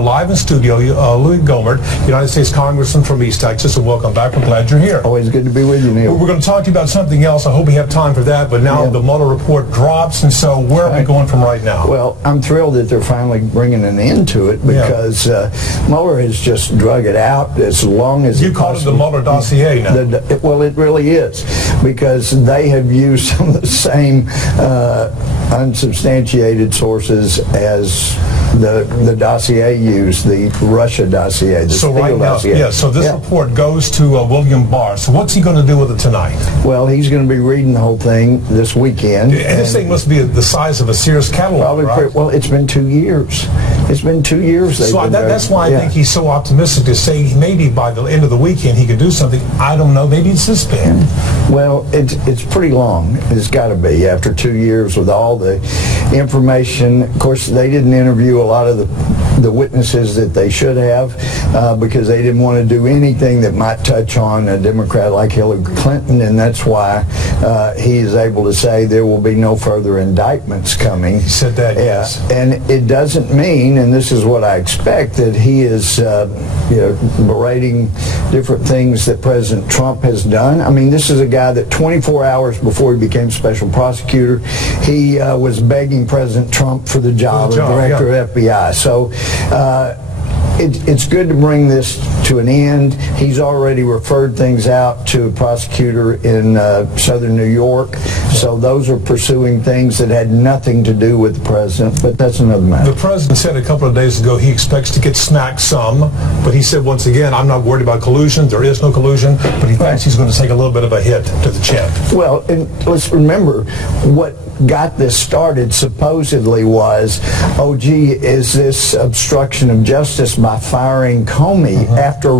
Live in studio, Louie Gohmert, United States Congressman from East Texas, and welcome back. We're glad you're here. Always good to be with you, Neal. We're going to talk to you about something else. I hope we have time for that, but now the Mueller Report drops, and so where are we going from right now? Well, I'm thrilled that they're finally bringing an end to it, because Mueller has just drug it out as long as you call it the Mueller dossier now. Well, it really is, because they have used some of the same unsubstantiated sources as the dossier used, the Russia dossier, the Steele dossier. So this report goes to William Barr. So what's he going to do with it tonight? Well, he's going to be reading the whole thing this weekend. And this thing must be the size of a Sears catalog, right? Well, it's been 2 years. It's been 2 years. So that's why I think he's so optimistic to say maybe by the end of the weekend he could do something. I don't know. Maybe it's this big. Well, it's pretty long. It's got to be after 2 years with all the information. Of course, they didn't interview a lot of the witnesses that they should have because they didn't want to do anything that might touch on a Democrat like Hillary Clinton, and that's why he is able to say there will be no further indictments coming. He said that, yes. And it doesn't mean, and this is what I expect, that he is berating different things that President Trump has done. I mean, this is a guy that 24 hours before he became special prosecutor, he was begging President Trump for the job of director of FBI. So it's good to bring this to an end. He's already referred things out to a prosecutor in southern New York. So those are pursuing things that had nothing to do with the president, but that's another matter. The president said a couple of days ago he expects to get smacked some, but he said once again, I'm not worried about collusion. There is no collusion, but he thinks he's going to take a little bit of a hit to the chin. Well, and let's remember what got this started supposedly was, oh gee, is this obstruction of justice by firing Comey after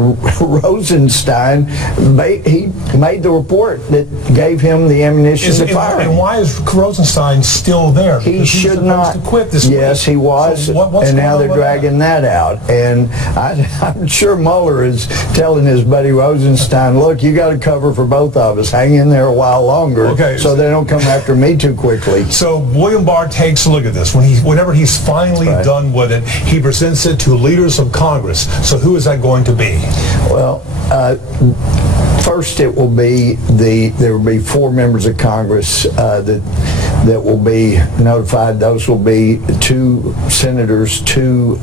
Rosenstein he made the report that gave him the ammunition to fire him. And why is Rosenstein still there? He should not quit this week. Yes, he was, so and now they're dragging that out. And I'm sure Mueller is telling his buddy Rosenstein, look, you got to cover for both of us. Hang in there a while longer so they don't come after me too quickly. So William Barr takes a look at this. Whenever he's finally done with it, he presents it to leaders of Congress. So who is that going to be? Well, first it will be there will be 4 members of Congress that will be notified. Those will be 2 senators, 2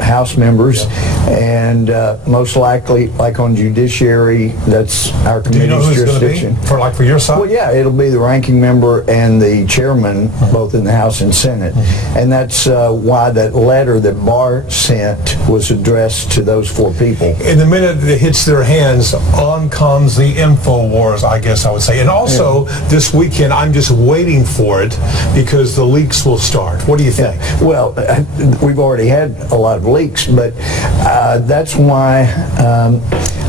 House members, and most likely, like on judiciary, that's our committee's jurisdiction. For your side? Well, yeah, it'll be the ranking member and the chairman, both in the House and Senate, and that's why that letter that Barr sent was addressed to those 4 people. And the minute it hits their hands, on comes the info wars, I guess I would say. And also, this weekend, I'm just waiting for it because the leaks will start. What do you think? Well, we've already had a lot of leaks, but that's why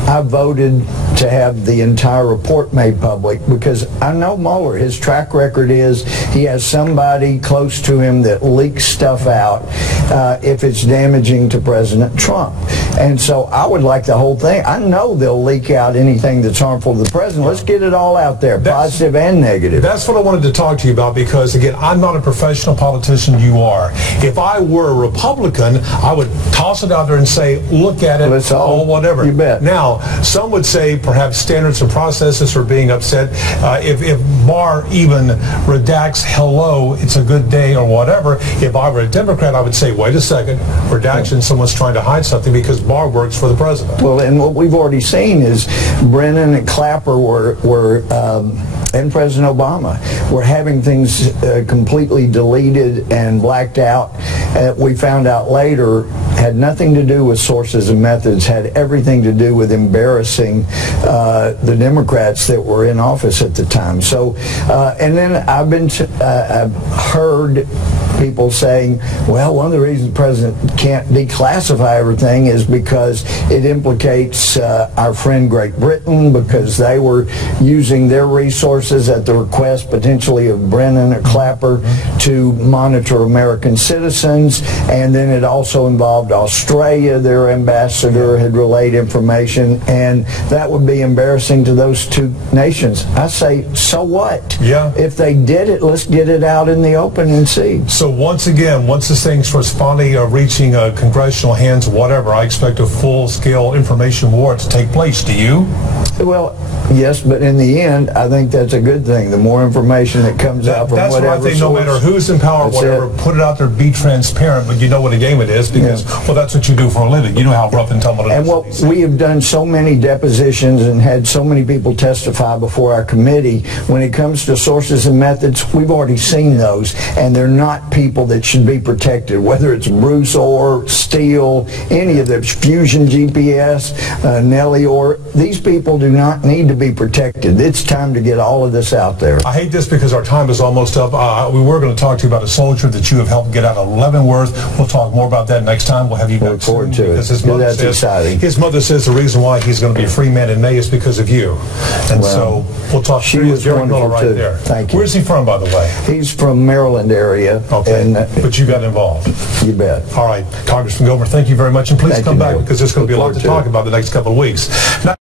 I voted to have the entire report made public, because I know Mueller, his track record is he has somebody close to him that leaks stuff out if it's damaging to President Trump. And so I would like the whole thing. I know they'll leak out anything that's harmful to the president. Let's get it all out there, positive and negative. That's what I wanted to talk to you about, because, again, I'm not a professional politician. You are. If I were a Republican, I would toss it out there and say, look at it, or whatever. You bet. Now, some would say perhaps standards and processes are being upset. If Barr even redacts hello, it's a good day or whatever, if I were a Democrat, I would say, wait a second, redaction, someone's trying to hide something, because Barr works for the president. Well, and what we've already seen is Brennan and Clapper and President Obama were having things completely deleted and blacked out. We found out later had nothing to do with sources and methods, had everything to do with embarrassing the Democrats that were in office at the time. So, and then I've heard people saying, well, one of the reasons the president can't declassify everything is because it implicates our friend Great Britain, because they were using their resources at the request potentially of Brennan or Clapper to monitor American citizens, and then it also involved involved. Australia, their ambassador had relayed information, and that would be embarrassing to those two nations. I say, so what? Yeah. If they did it, let's get it out in the open and see. So once again, once this thing's responding or reaching congressional hands, whatever, I expect a full-scale information war to take place. Do you? Well, yes, but in the end, I think that's a good thing. The more information that comes out from that's whatever what I think. source, No matter who's in power, whatever, put it out there, be transparent. But you know what a game it is because, well, that's what you do for a living. You know how rough and tumble it is. And what we have done so many depositions and had so many people testify before our committee. When it comes to sources and methods, we've already seen those, and they're not people that should be protected. Whether it's Bruce Orr, Steele, any of the Fusion GPS, Nellie Orr, these people do not need to be protected. It's time to get all of this out there. I hate this because our time is almost up. We were going to talk to you about a soldier that you have helped get out of Leavenworth. We'll talk more about that next time. We'll have you back soon because his mother his mother says the reason why he's going to be a free man in May is because of you. And so we'll talk to you. Jerry Mueller right there. Thank you. Where's he from, by the way? He's from Maryland area. Okay. But you got involved. You bet. All right. Congressman Gohmert, thank you very much. And please come back because there's going to be a lot to talk about the next couple of weeks. Now,